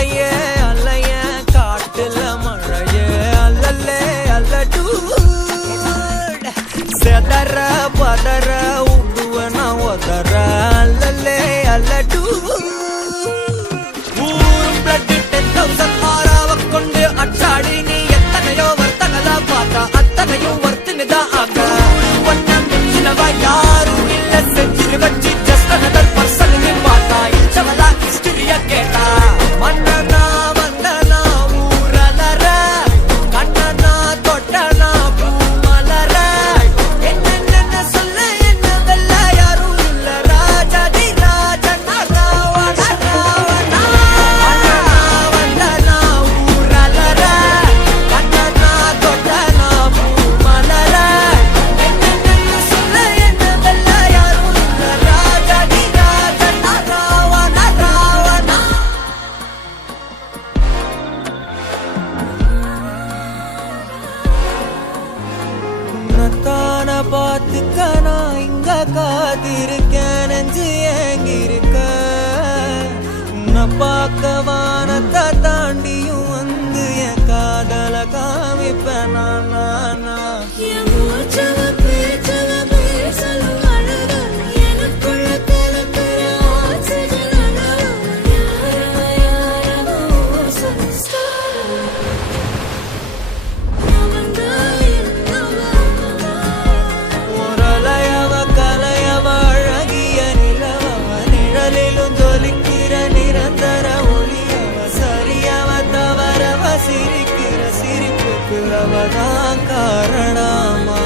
அலையே அலைய காட்டுல மழையே அல்லல்லே அல்லடூ செதற பதற உடுவன ஒதற அல்லல்லே அல்லடூ ஊரும் பிளட் 10,000 ஆறாவ கொண்டு அச்சாடி நீ எத்தனையோ வர்த்தகதா பார்த்தா அத்தனையும் வர்த்தினுதான் ஆக ஒன்னம் மிஞ்சினவா யாரும் இல்ல செஞ்சிரு வச்சு ஜஸ்ட் அனதர் பர்சன் நீ பார்த்தா இச்சவளா ஹிஸ்டரிய கேட்டா மன்னனா வந்தனா ஊரலற கண்ணனா தொட்டனா பூமலற என்ன சொல்ல என்னதல்ல யாரும் இல்ல ராஜாதி ராஜனா ராவண ராவணா வந்தனா ஊரலற கண்ணனா தொட்டனா பூமலற என்ன சொல்ல என்னதல்ல யாரும் இல்ல ராஜாதி ராஜனா ராவண ராவணா உன்னத்தான பார்த்துக்க நான் இங்க காத்திருக்கேன் நெஞ்சு ஏங்கிருக்க உன்னை பார்க்க வானத்தை தாண்டியும் வந்து என் காதல காமிப்பேன் நான் ஒரலையவ கலையவ அழகிய நிலவவ நிழலிலும் ஜொலிக்கிற நிரந்தர ஒளியவ சரியவ தவறவ சிரிக்கிற சிரிப்புக்கு அவதான் காரணமா